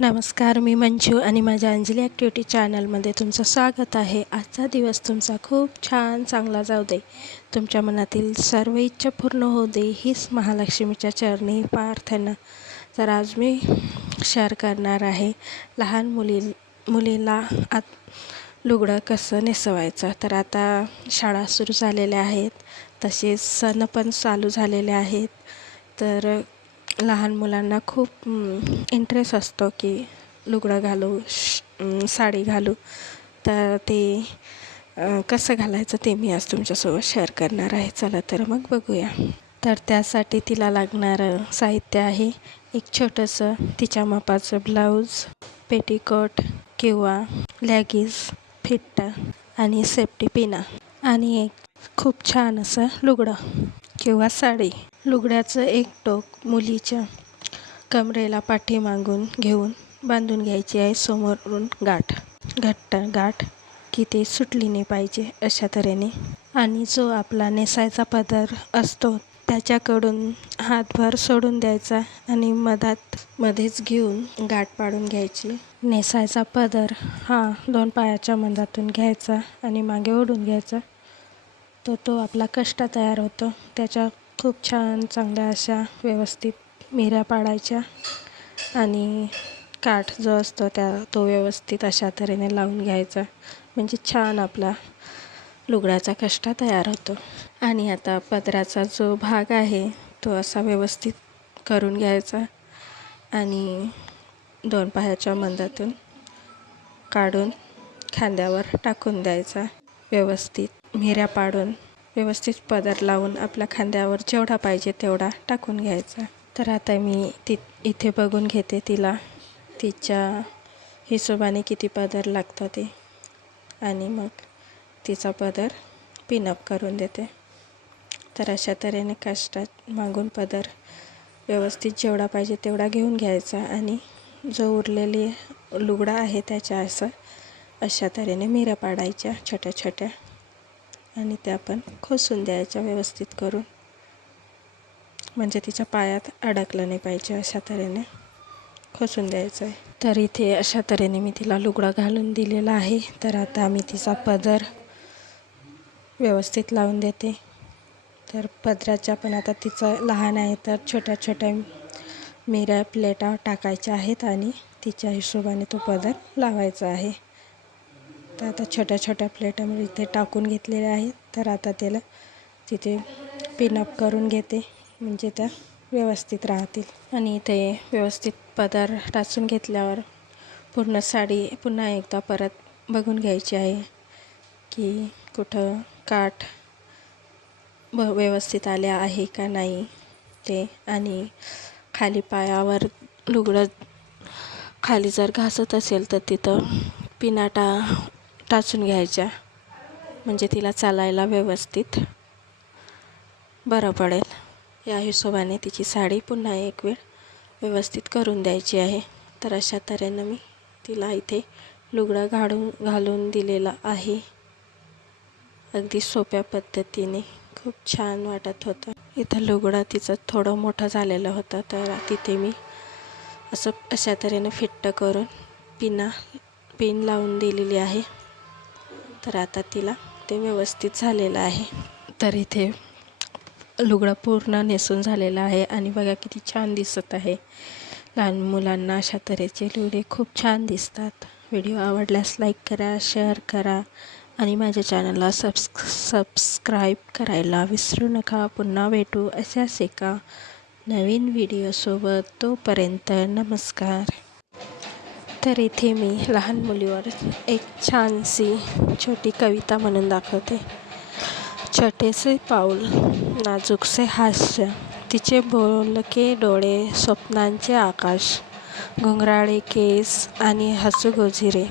नमस्कार मी मंजू आणि माझ्या अंजली ॲक्टिव्हिटी चॅनलमध्ये तुमचं स्वागत आहे. आजचा दिवस तुमचा खूप छान चांगला जाऊ दे. तुमच्या मनातील सर्व इच्छा पूर्ण होऊ दे हीच महालक्ष्मीच्या चरणी प्रार्थना. तर आज मी शेअर करणार आहे लहान मुली मुलीला आत लुगडं कसं नेसवायचं? तर आता शाळा सुरू झालेल्या आहेत तसेच सण पण चालू झालेले आहेत. तर लहान मुलांना खूप इंटरेस्ट असतो की लुगडं घालू श साडी घालू. तर ते कसं घालायचं ते मी आज तुमच्यासोबत शेअर करणार आहे. चला तर मग बघूया. तर त्यासाठी तिला लागणारं साहित्य आहे. एक छोटंसं तिच्या मापाचं ब्लाऊज पेटीकोट किंवा लॅगीज फिट्टा आणि सेफ्टी पिना. आणि एक खूप छान असं लुगडं किंवा साडी. लुगड्याचं एक टोक मुलीच्या कमरेला पाठीमागून घेऊन बांधून घ्यायची आहे. समोरून गाठ. घट्ट गाठ की ती सुटली नाही पाहिजे अशा तऱ्हेने. आणि जो आपला नेसायचा पदर असतो त्याच्याकडून हातभार सोडून द्यायचा आणि मधात मध्येच घेऊन गाठ पाडून घ्यायची. नेसायचा पदर हा दोन पायाच्या मधातून घ्यायचा आणि मागे ओढून घ्यायचा. तर तो आपला कष्ट तयार होतो. त्याच्या खूप छान चांगल्या अशा व्यवस्थित मिऱ्या पाडायच्या आणि काठ जो असतो त्या तो व्यवस्थित अशा तऱ्हेने लावून घ्यायचा. म्हणजे छान आपला लुगडाचा कष्टा तयार होतो. आणि आता पदराचा जो भाग आहे तो असा व्यवस्थित करून घ्यायचा आणि दोन पायाच्या मंदातून काढून खांद्यावर टाकून द्यायचा. व्यवस्थित मिऱ्या पाडून व्यवस्थित पदर लावून आपल्या खांद्यावर जेवढा पाहिजे तेवढा टाकून घ्यायचा. तर आता मी ति इथे बघून घेते तिला. तिच्या हिशोबाने किती पदर लागतं ते. आणि मग तिचा पदर पिनअप करून देते. तर अशा तऱ्हेने काष्टात मागून पदर व्यवस्थित जेवढा पाहिजे तेवढा घेऊन घ्यायचा आणि जो उरलेली लुगडा आहे त्याच्या असं अशा तऱ्हेने मिऱ्या पाडायच्या छोट्या छोट्या. आणि त्या पण खोसून द्यायच्या व्यवस्थित करून. म्हणजे तिच्या पायात अडकलं नाही पाहिजे अशा तऱ्हेने खोसून द्यायचं आहे तर इथे अशा तऱ्हेने मी तिला लुगडा घालून दिलेला आहे. तर आता मी तिचा पदर व्यवस्थित लावून देते. तर पदराच्या पण आता तिचं लहान आहे तर छोट्या छोट्या मिऱ्या प्लेटा टाकायच्या आहेत आणि तिच्या हिशोबाने तो पदर लावायचा आहे. तर आता छोट्या छोट्या प्लेटा मी इथे टाकून घेतलेल्या आहेत. तर आता त्याला तिथे पिनअप करून घेते. म्हणजे त्या व्यवस्थित राहतील. आणि इथे व्यवस्थित पदार्थ टाचून घेतल्यावर पूर्ण साडी पुन्हा एकदा परत बघून घ्यायची आहे की कुठं काठ ब व्यवस्थित आल्या आहे का नाही ते. आणि खाली पायावर लुगडं खाली जर घासत असेल तर तिथं पिनाटा टाचून घ्यायच्या. म्हणजे तिला चालायला व्यवस्थित. बरं पडेल. या हिशोबाने तिची साडी पुन्हा एक वेळ व्यवस्थित करून द्यायची आहे. तर अशा तऱ्हेनं मी तिला इथे लुगडं घालून घालून दिलेला आहे. अगदी सोप्या पद्धतीने. खूप छान वाटत होतं. इथं लुगडं तिचं थोडं मोठं झालेलं होतं. तर तिथे मी असं अशा तऱ्हेनं फिट्ट करून पिना पिन लावून दिलेली आहे. तर आता तिला ते व्यवस्थित झालेलं आहे. तर इथे लुगडं पूर्ण नेसून झालेलं आहे आणि बघा किती छान दिसत आहे. लहान मुलांना अशा तऱ्हेचे लुगडे खूप छान दिसतात. व्हिडिओ आवडल्यास लाईक करा शेअर करा आणि माझ्या चॅनलला सबस् सबस्क्राईब करायला विसरू नका. पुन्हा भेटू अशाच एका नवीन व्हिडिओसोबत. तोपर्यंत नमस्कार. तर इथे मी लहान मुलीवर एक छानशी छोटी कविता म्हणून दाखवते. छोटेसे पाऊल नाजूकसे हास्य तिचे बोलके डोळे स्वप्नांचे आकाश घुंगराळे केस आणि हसू गोझिरे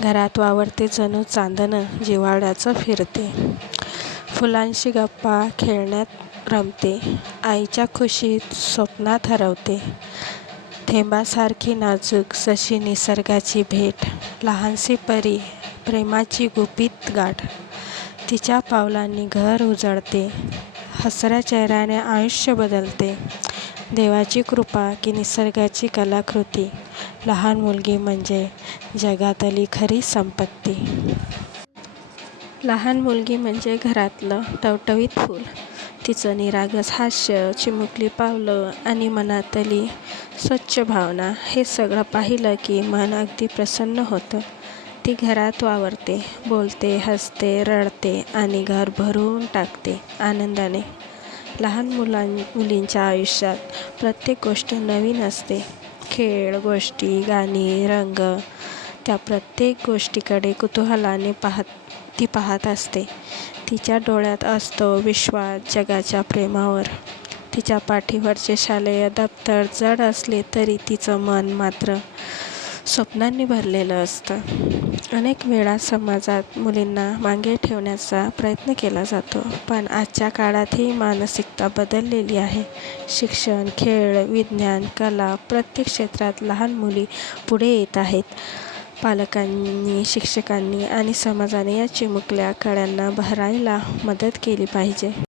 घरात वावरते जणू चांदणं जिवाळ्याचं फिरते. फुलांशी गप्पा खेळण्यात रमते. आईच्या खुशीत स्वप्नात हरवते. थेंबासारखी नाजूक जशी निसर्गाची भेट लहानशी परी प्रेमाची गुपित गाठ. तिच्या पावलांनी घर उजळते हसऱ्या चेहऱ्याने आयुष्य बदलते. देवाची कृपा की निसर्गाची कलाकृती लहान मुलगी म्हणजे जगातली खरी संपत्ती. लहान मुलगी म्हणजे घरातलं टवटवीत फूल. तिचं निरागस हास्य चिमुकली पावलं आणि मनातली स्वच्छ भावना. हे सगळं पाहिलं की मन अगदी प्रसन्न होतं. ती घरात वावरते बोलते हसते रडते आणि घर भरून टाकते आनंदाने. लहान मुलां मुलींच्या आयुष्यात प्रत्येक गोष्ट नवीन असते. खेळ गोष्टी गाणी रंग त्या प्रत्येक गोष्टीकडे कुतूहलाने पाहत ती पाहत असते. तिच्या डोळ्यात असतो विश्वास जगाच्या प्रेमावर. तिच्या पाठीवरचे शालेय दप्तर जड असले तरी तिचं मन मात्र स्वप्नांनी भरलेलं असतं. अनेक वेळा समाजात मुलींना मागे ठेवण्याचा प्रयत्न केला जातो पण आजच्या काळात ही मानसिकता बदललेली आहे. शिक्षण खेळ विज्ञान कला प्रत्येक क्षेत्रात लहान मुली पुढे येत आहेत. पालकांनी शिक्षकांनी आणि समाजाने या चिमुकल्या कळ्यांना भरायला मदत केली पाहिजे.